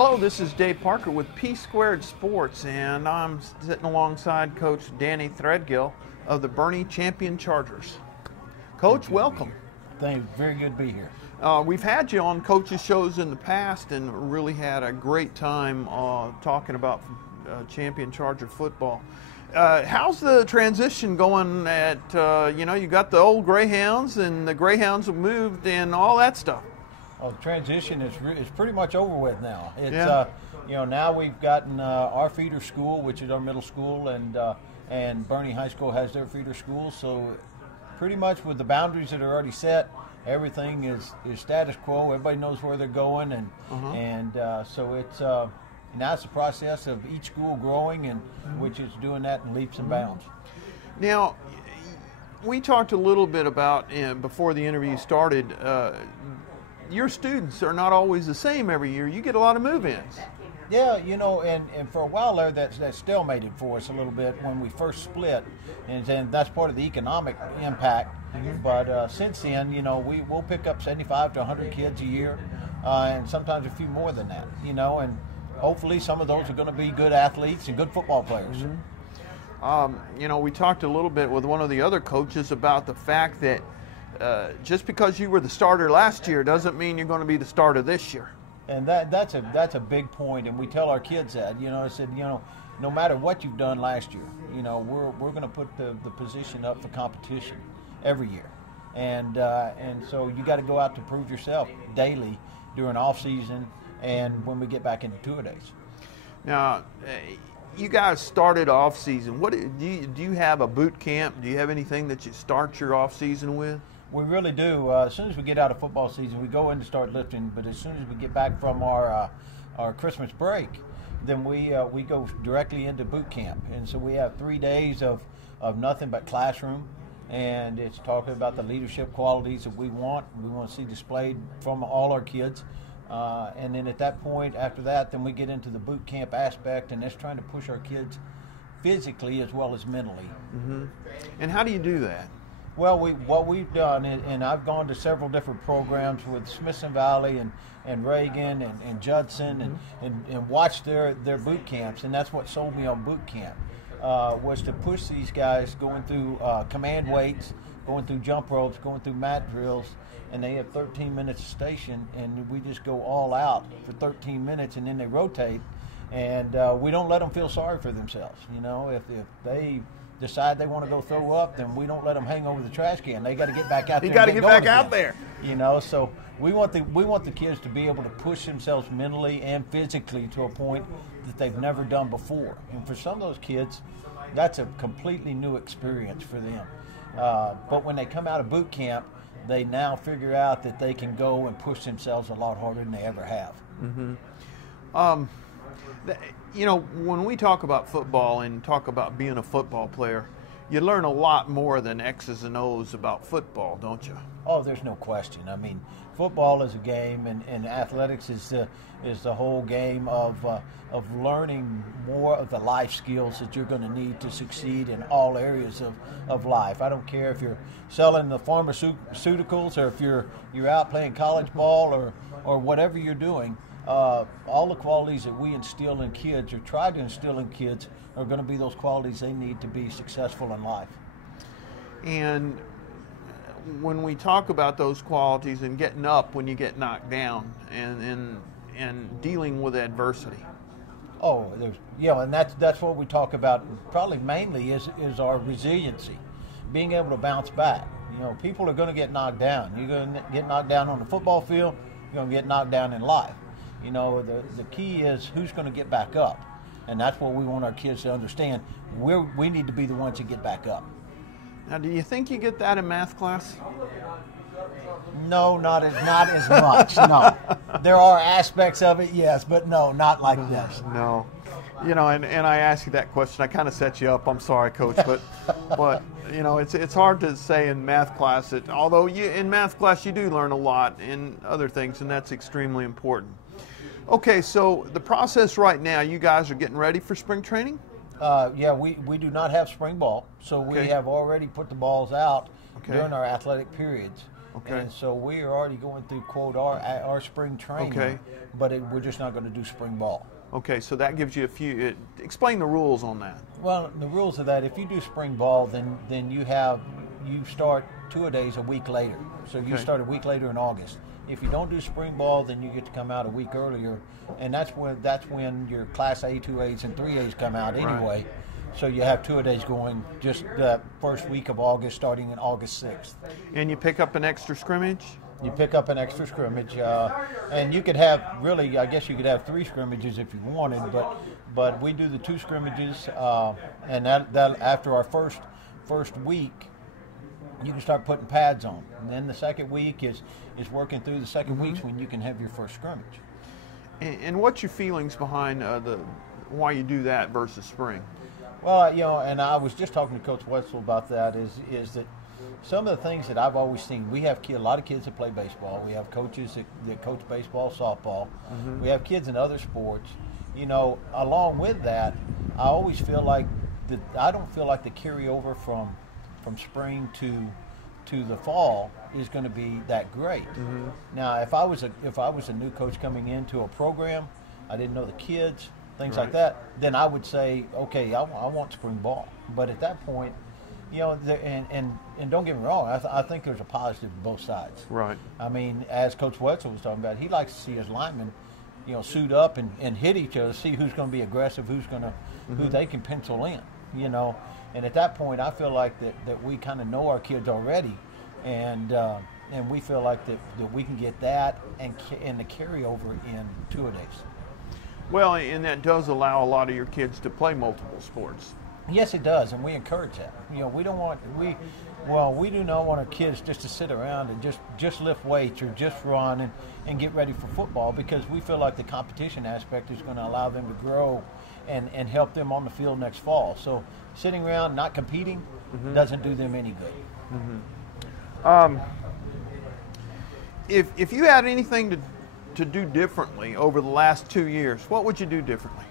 Hello, this is Dave Parker with PSquared Sports, and I'm sitting alongside Coach Danny Threadgill of the Boerne Champion Chargers. Coach, welcome. Thank you. Very good to be here. We've had you on coaches shows in the past and really had a great time talking about Champion Charger football. How's the transition going at, you got the old Greyhounds and the Greyhounds have moved and all that stuff? Oh, the transition is pretty much over with now. It's Yeah. Now we've gotten our feeder school, which is our middle school, and Boerne High School has their feeder school. So pretty much with the boundaries that are already set, everything is status quo. Everybody knows where they're going, and so it's now it's the process of each school growing, and which is doing that in leaps and bounds. Now, we talked a little bit about before the interview started. Your students are not always the same every year. You get a lot of move-ins. Yeah, and for a while there, that stalemated for us a little bit when we first split, and that's part of the economic impact. But since then, we'll pick up 75 to 100 kids a year, and sometimes a few more than that. And hopefully some of those are going to be good athletes and good football players. We talked a little bit with one of the other coaches about the fact that just because you were the starter last year doesn't mean you're going to be the starter this year. And that's a big point, and we tell our kids that. I said, no matter what you've done last year, we're going to put the position up for competition every year, and so you got to go out to prove yourself daily during off season and when we get back into tour days. Now, you guys started off season. What do you have a boot camp? Do you have anything that you start your off season with? We really do. As soon as we get out of football season, we go in to start lifting. But as soon as we get back from our Christmas break, then we go directly into boot camp. And so we have 3 days of nothing but classroom, and it's talking about the leadership qualities that we want to see displayed from all our kids. And then at that point, after that, then we get into the boot camp aspect, and that's trying to push our kids physically as well as mentally. And how do you do that? Well, what we've done, and I've gone to several different programs with Smithson Valley and Reagan and Judson and watched their boot camps, and that's what sold me on boot camp, was to push these guys going through command weights, going through jump ropes, going through mat drills, and they have 13 minutes a station, and we just go all out for 13 minutes, and then they rotate, and we don't let them feel sorry for themselves. If they decide they want to go throw up, then we don't let them hang over the trash can. They got to get back out there. You got to get back out there. So we want the kids to be able to push themselves mentally and physically to a point that they've never done before. And for some of those kids, that's a completely new experience for them. But when they come out of boot camp, they now figure out that they can go and push themselves a lot harder than they ever have. When we talk about football and talk about being a football player, you learn a lot more than X's and O's about football, don't you? Oh, there's no question. I mean, football is a game, and athletics is the whole game of learning more of the life skills that you're going to need to succeed in all areas of life. I don't care if you're selling the pharmaceuticals or if you're out playing college ball or whatever you're doing. All the qualities that we instill in kids or try to instill in kids are going to be those qualities they need to be successful in life. And when we talk about those qualities and getting up when you get knocked down and dealing with adversity. Oh, and that's what we talk about probably mainly is our resiliency, being able to bounce back. People are going to get knocked down. You're going to get knocked down on the football field. You're going to get knocked down in life. The key is who's going to get back up, and that's what we want our kids to understand. We need to be the ones that get back up. Now, do you think you get that in math class? No, not as much. No, there are aspects of it, yes, but no, not like this. No, and I asked you that question. I kind of set you up. I'm sorry, Coach, but it's hard to say in math class that although in math class you do learn a lot in other things, and that's extremely important. Okay, so the process right now, you guys are getting ready for spring training? Yeah, we do not have spring ball, so we have already put the balls out during our athletic periods. Okay. And so we are already going through, quote, our spring training, okay. But we're just not going to do spring ball. Okay, so that gives you a few. Explain the rules on that. Well, the rules of that, if you do spring ball, then you start two-a-days a week later. So you start a week later in August. If you don't do spring ball, then you get to come out a week earlier, and that's when your Class A, 2As, and 3As come out anyway. Right. So you have two-a-days going just the first week of August, starting in August 6th. And you pick up an extra scrimmage? You pick up an extra scrimmage, and you could have, really, I guess you could have 3 scrimmages if you wanted, but we do the 2 scrimmages, and that after our first week, you can start putting pads on. And then the second week is working through the second weeks when you can have your first scrimmage. And what's your feelings behind why you do that versus spring? Well, and I was just talking to Coach Wetzel about that, is that some of the things that I've always seen, we have a lot of kids that play baseball. We have coaches that coach baseball, softball. We have kids in other sports. Along with that, I always feel like I don't feel like the carryover from spring to the fall is going to be that great. Now, if I was a new coach coming into a program, I didn't know the kids, things like that, then I would say, okay, I want spring ball. But at that point, and don't get me wrong, I think there's a positive to both sides. Right. I mean, as Coach Wetzel was talking about, he likes to see his linemen, suit up and hit each other, see who's going to be aggressive, who they can pencil in, And at that point, I feel like that we kind of know our kids already, and we feel like that we can get that and the carryover in two-a-days. Well, and that does allow a lot of your kids to play multiple sports. Yes, it does, and we encourage that. We do not want our kids just to sit around and just lift weights or just run and get ready for football, because we feel like the competition aspect is going to allow them to grow and help them on the field next fall. So sitting around not competing doesn't do them any good. If you had anything to do differently over the last 2 years, what would you do differently?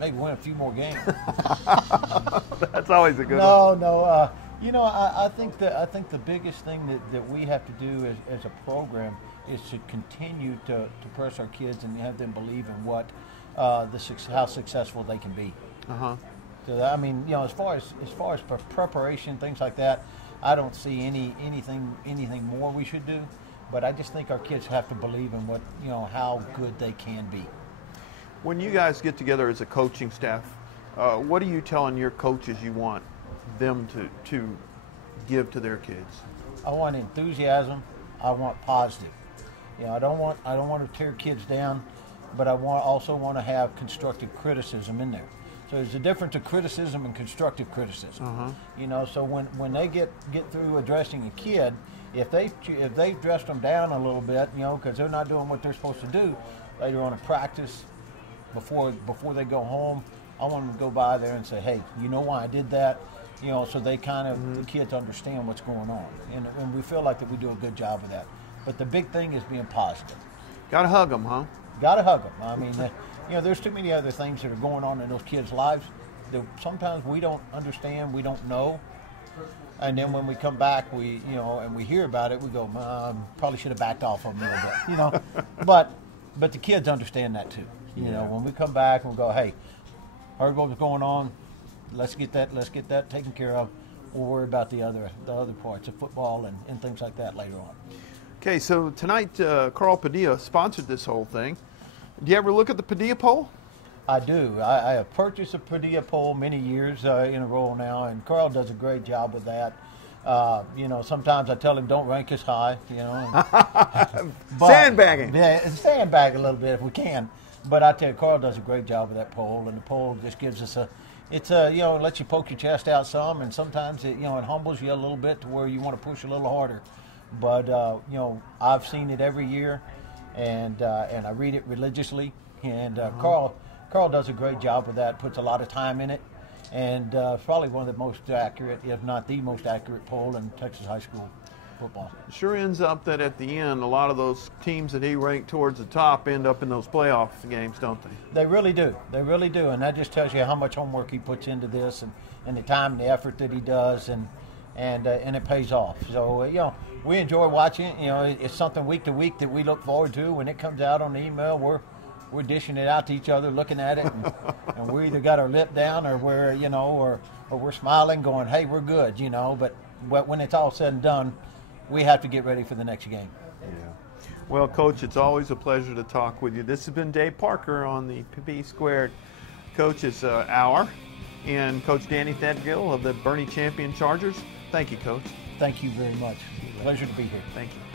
Maybe win a few more games. That's always a good one. No. I think the biggest thing that we have to do as a program is to continue to press our kids and have them believe in what how successful they can be. So I mean, as far as preparation, things like that, I don't see anything more we should do. But I just think our kids have to believe in what how good they can be. When you guys get together as a coaching staff, what are you telling your coaches you want them to give to their kids? I want enthusiasm. I want positive. I don't want to tear kids down, but I also want to have constructive criticism in there. So there's a difference of criticism and constructive criticism. So when they get through addressing a kid, if they've dressed them down a little bit, because they're not doing what they're supposed to do later on in practice, before they go home, I want them to go by there and say, hey, you know why I did that? So they kind of, the kids understand what's going on. And we feel like that we do a good job of that. But the big thing is being positive. Got to hug them, huh? Got to hug them. I mean, there's too many other things that are going on in those kids' lives that sometimes we don't understand, we don't know. And then when we come back, and we hear about it, we go, probably should have backed off on them a little bit, But the kids understand that too. When we come back, we'll go, hey, heard what was going on. Let's get that taken care of. We'll worry about the other parts of football and things like that later on. Okay, so tonight, Carl Padilla sponsored this whole thing. Do you ever look at the Padilla poll? I do. I have purchased a Padilla poll many years in a row now, and Carl does a great job with that. Sometimes I tell him don't rank as high, Sandbagging. Yeah, sandbag a little bit if we can. But I tell you, Carl does a great job with that poll, and the poll just gives us lets you poke your chest out some, and sometimes it humbles you a little bit to where you want to push a little harder. But I've seen it every year, and I read it religiously, and Carl does a great job with that. Puts a lot of time in it, and it's probably one of the most accurate, if not the most accurate poll in Texas high school football. It sure ends up that at the end, a lot of those teams that he ranked towards the top end up in those playoff games, don't they? They really do. They really do, and that just tells you how much homework he puts into this, and the time and the effort that he does, and and it pays off. So you know, we enjoy watching it. You know, it's something week to week that we look forward to. When it comes out on the email, we're dishing it out to each other, looking at it, and we either got our lip down or we're, you know, or we're smiling, going, "Hey, we're good," you know. But when it's all said and done, we have to get ready for the next game. Yeah. Well, Coach, it's always a pleasure to talk with you. This has been Dave Parker on the PSquared Coaches Hour, and Coach Danny Threadgill of the Bernie Champion Chargers. Thank you, Coach. Thank you very much. Pleasure to be here. Thank you.